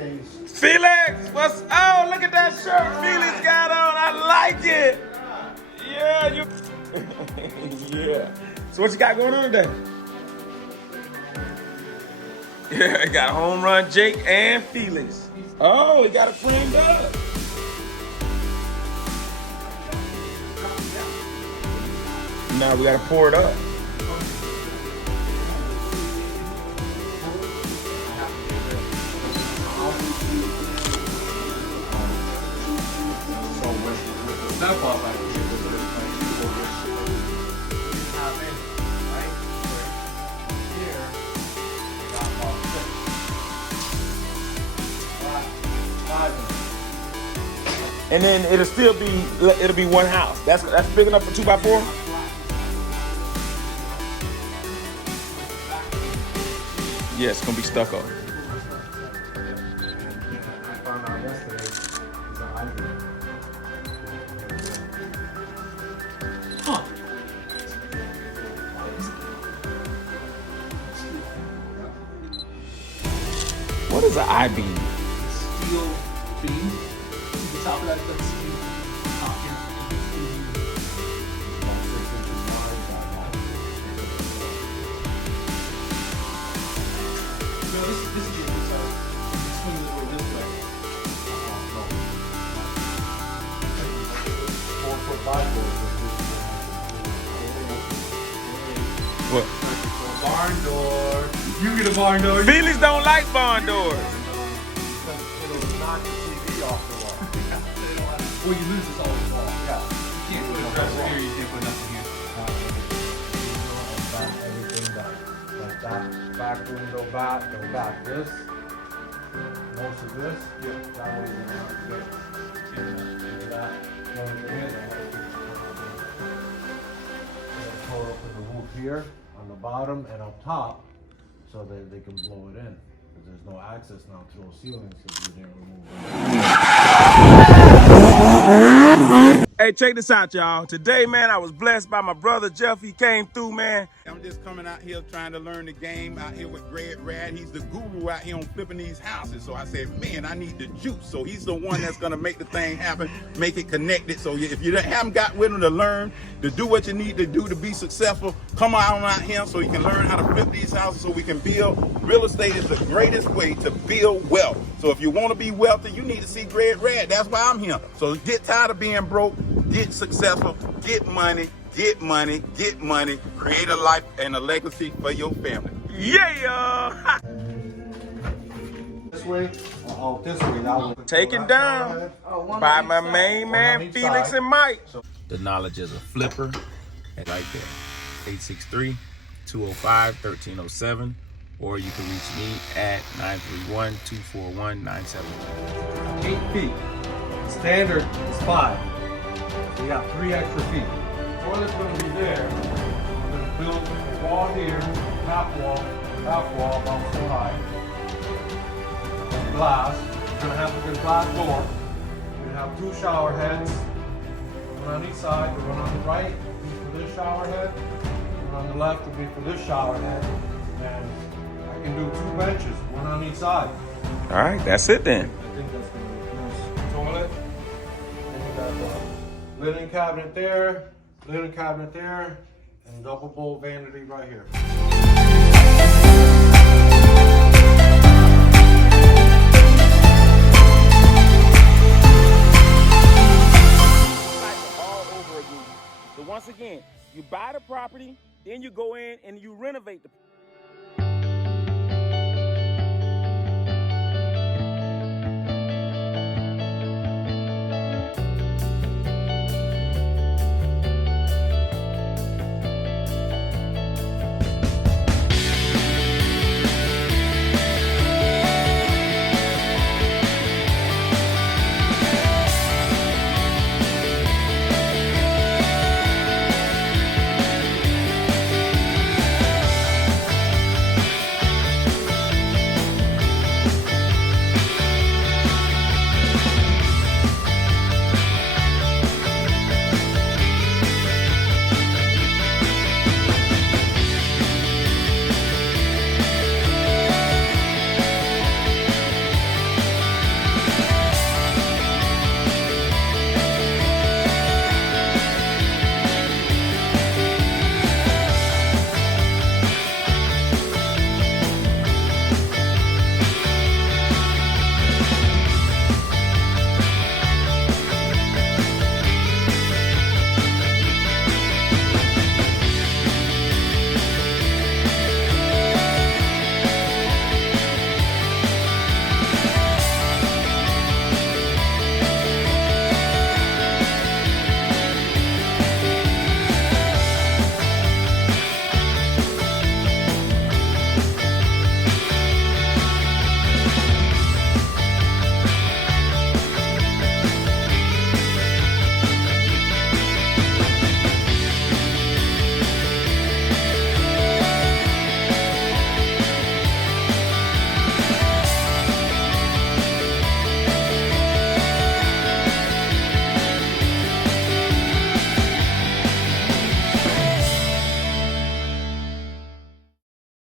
things. Felix, what's, oh, look at that shirt Felix got on. I like it. Yeah, you, yeah. So what you got going on today? Yeah, I got home run Jake and Felix. Oh, he got it framed up. Now we gotta pour it up. And then it'll be one house. That's big enough for 2x4? Yeah, it's gonna be stucco. I found out yesterday it's an ivy. Huh. What is an I-beam? Steel beam. The top of that steel top here. No, this is the inside. Swing it over this way. 4-foot boards. What? Barn door. You get a barn door. Felix don't like barn doors. It'll knock the TV off the wall. Well, you lose this all the wall. Yeah. You can't put a dresser here, you can't put nothing here. Everything back. Like that back window back, go back this. Most of this. Yeah. That way you don't have to get that. Going in here. Pour up in the roof here on the bottom and up top so that they can blow it in. Because there's no access now to those ceilings because we didn't remove them. Hey, check this out, y'all. Today, man, I was blessed by my brother Jeff. He came through, man. I'm just coming out here trying to learn the game out here with Rad. He's the guru out here on flipping these houses. So I said, man, I need the juice. So he's the one that's gonna make the thing happen, make it connected. So if you haven't got with him to learn, to do what you need to do to be successful, come on out here so you can learn how to flip these houses so we can build. Real estate is the greatest way to build wealth. So if you want to be wealthy, you need to see Rad. That's why I'm here. So get tired of being broke, get successful, get money, get money, get money, create a life and a legacy for your family. Yeah! This way or out this way. That way. Taken down by my main man, Felix and Mike. The knowledge is a flipper. Right there. 863-205-1307. Or you can reach me at 931-241-972. 8 feet. Standard is 5. So you got 3 extra feet. Toilet's going to be there. We're going to build a wall here, top wall, about so high. And glass. We're going to have a good glass door. We're going to have 2 shower heads. One on each side. The one on the right will be for this shower head. One on the left will be for this shower head. And I can do 2 benches, one on each side. All right, that's it then. I think that's going to be nice. Toilet. And you got the linen cabinet there, and double bowl vanity right here. All over again. So once again, you buy the property, then you go in and you renovate the